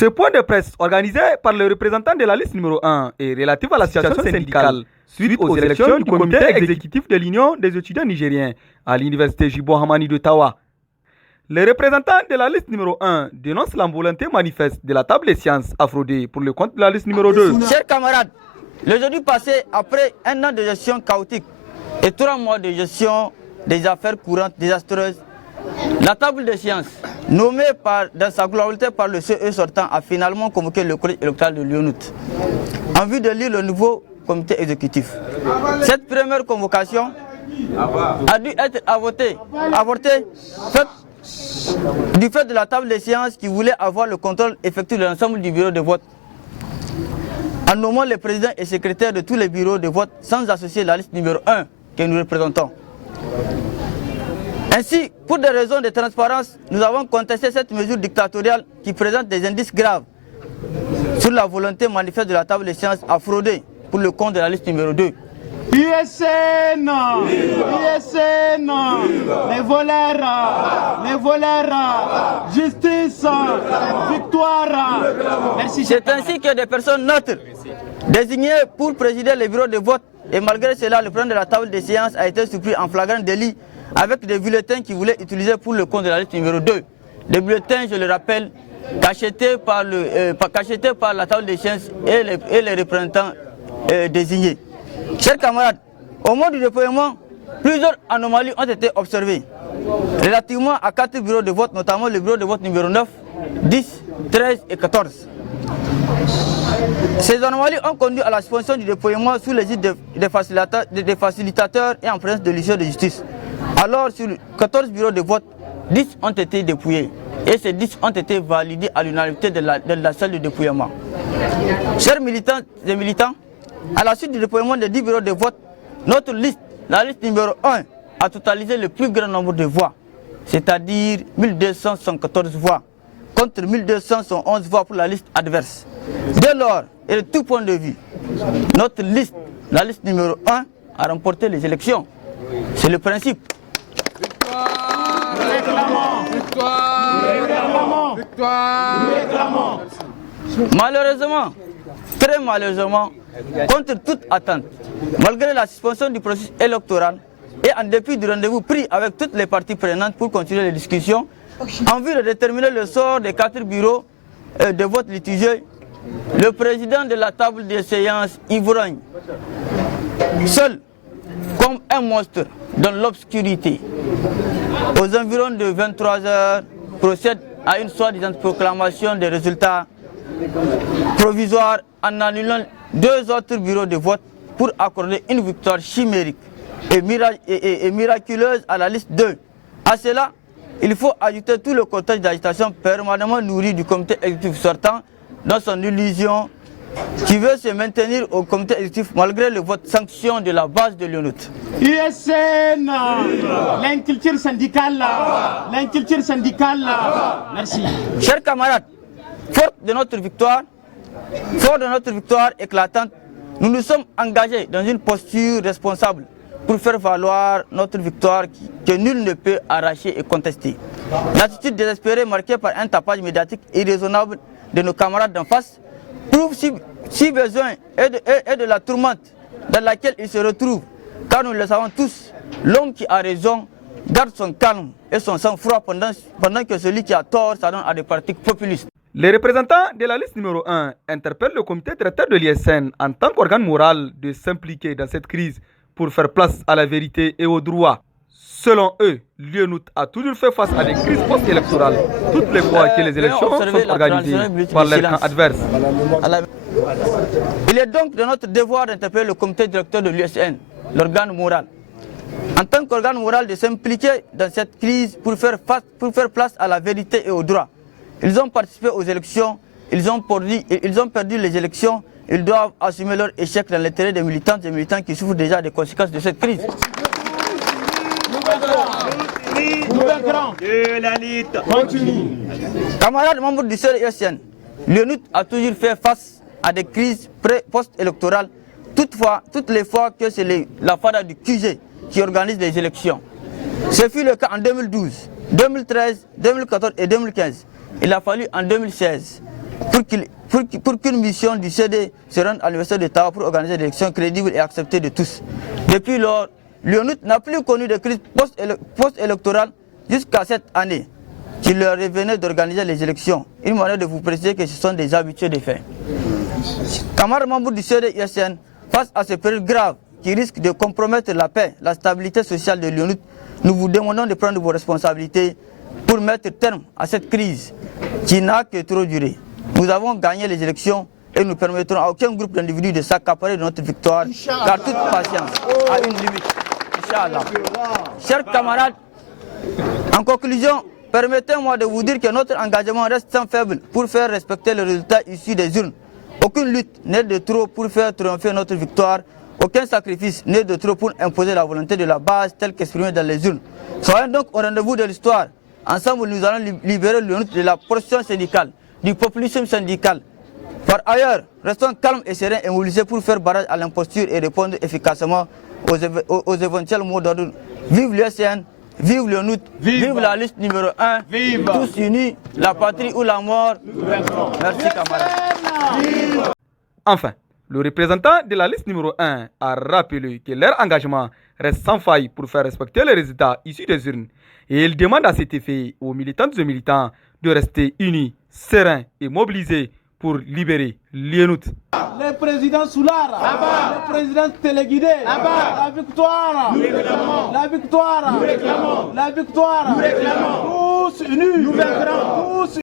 Ce point de presse organisé par le représentant de la liste numéro 1 est relatif à la situation syndicale suite aux élections du comité exécutif de l'Union des étudiants nigériens à l'université Jibo Hamani de Tawa. Le représentant de la liste numéro 1 dénonce la volonté manifeste de la table des sciences à frauder pour le compte de la liste numéro 2. Chers camarades, le jeudi passé, après un an de gestion chaotique et 3 mois de gestion des affaires courantes désastreuses, la table des sciences, nommée dans sa globalité par le CE sortant, a finalement convoqué le collège électoral de Lyonout en vue de lire le nouveau comité exécutif. Cette première convocation a dû être avortée du fait de la table des sciences qui voulait avoir le contrôle effectif de l'ensemble du bureau de vote en nommant les présidents et secrétaires de tous les bureaux de vote sans associer la liste numéro 1 que nous représentons. Ainsi, pour des raisons de transparence, nous avons contesté cette mesure dictatoriale qui présente des indices graves sur la volonté manifeste de la table des sciences à frauder pour le compte de la liste numéro 2. USN, USN, les voleurs, justice, victoire. Merci. C'est ainsi que des personnes neutres désignées pour présider les bureaux de vote et malgré cela, le président de la table des séances a été surpris en flagrant délit avec des bulletins qu'il voulait utiliser pour le compte de la liste numéro 2. Des bulletins, je le rappelle, cachetés par la table des sciences et les représentants désignés. Chers camarades, au moment du déploiement, plusieurs anomalies ont été observées relativement à 4 bureaux de vote, notamment le bureau de vote numéro 9, 10, 13 et 14. Ces anomalies ont conduit à la suspension du déploiement sous l'égide des facilitateurs et en présence de l'huissier de justice. Alors, sur 14 bureaux de vote, 10 ont été dépouillés et ces 10 ont été validés à l'unanimité de la salle de dépouillement. Chers militants et militants, à la suite du déploiement des 10 bureaux de vote, notre liste, la liste numéro 1, a totalisé le plus grand nombre de voix, c'est-à-dire 1214 voix, contre 1211 voix pour la liste adverse. Dès lors, et de tout point de vue, notre liste, la liste numéro 1, a remporté les élections. C'est le principe. Victoire! Victoire! Victoire! Victoire! Malheureusement, très malheureusement, contre toute attente, malgré la suspension du processus électoral et en dépit du rendez-vous pris avec toutes les parties prenantes pour continuer les discussions, en vue de déterminer le sort des 4 bureaux de vote litigieux, le président de la table des séances ivrogne, seul comme un monstre dans l'obscurité, aux environs de 23 h, procède à une soi-disant proclamation des résultats provisoires en annulant 2 autres bureaux de vote pour accorder une victoire chimérique et miraculeuse à la liste 2. À cela, il faut ajouter tout le contexte d'agitation permanemment nourri du comité exécutif sortant dans son illusion qui veut se maintenir au comité exécutif malgré le vote sanction de la base de Lyonout. USN, l'inculture syndicale, merci. Chers camarades, fort de notre victoire éclatante, nous nous sommes engagés dans une posture responsable pour faire valoir notre victoire que nul ne peut arracher et contester. L'attitude désespérée marquée par un tapage médiatique irraisonnable de nos camarades d'en face prouve si besoin et de la tourmente dans laquelle ils se retrouvent, car nous le savons tous, l'homme qui a raison garde son calme et son sang-froid pendant que celui qui a tort s'adonne à des pratiques populistes. Les représentants de la liste numéro 1 interpellent le comité directeur de l'ISN en tant qu'organe moral de s'impliquer dans cette crise pour faire place à la vérité et au droit. Selon eux, Lyonout a toujours fait face à des crises post-électorales toutes les fois que les élections sont organisées par les camps adverses. Il est donc de notre devoir d'interpeller le comité directeur de l'USN, l'organe moral, en tant qu'organe moral de s'impliquer dans cette crise pour faire place à la vérité et au droit. Ils ont participé aux élections, ils ont perdu les élections, ils doivent assumer leur échec dans l'intérêt des militantes et militants qui souffrent déjà des conséquences de cette crise. Que la lutte continue. Camarades membres du CESN, Lyonout a toujours fait face à des crises post-électorales, toutes les fois que c'est la FADA du QG qui organise les élections. Ce fut le cas en 2012, 2013, 2014 et 2015. Il a fallu en 2016 pour qu'une mission du CD se rende à l'Université d'Ottawa pour organiser des élections crédibles et acceptées de tous. Depuis lors, l'UNUT n'a plus connu de crise post-électorale jusqu'à cette année, qui leur revenait d'organiser les élections. Une manière de vous préciser que ce sont des habitués des faits. Camarades membres du CDISN, face à ces périodes graves qui risquent de compromettre la paix, la stabilité sociale de l'UNUT, nous vous demandons de prendre vos responsabilités pour mettre terme à cette crise qui n'a que trop duré. Nous avons gagné les élections et nous permettrons à aucun groupe d'individus de s'accaparer de notre victoire, car toute patience a une limite. Inch'Allah. Chers camarades, en conclusion, permettez-moi de vous dire que notre engagement reste sans faible pour faire respecter les résultats issus des urnes. Aucune lutte n'est de trop pour faire triompher notre victoire. Aucun sacrifice n'est de trop pour imposer la volonté de la base telle qu'exprimée dans les urnes. Soyons donc au rendez-vous de l'histoire. Ensemble, nous allons libérer l'UNUT de la pression syndicale, du populisme syndical. Par ailleurs, restons calmes et sereins et mobilisés pour faire barrage à l'imposture et répondre efficacement aux éventuels mots d'ordre. Vive l'USN, vive l'UNUT, vive la liste numéro 1, Vive. tous unis, la patrie ou la mort. Merci camarades. Enfin, le représentant de la liste numéro 1 a rappelé que leur engagement reste sans faille pour faire respecter les résultats issus des urnes. Et il demande à cet effet aux militantes et militants de rester unis, sereins et mobilisés pour libérer l'UNUT. Le président Soulara, là-bas. Le président téléguidé, là-bas. La victoire, nous réclamons. La victoire, nous réclamons. La victoire, nous réclamons. Tous unis, nous vaincrons. Tous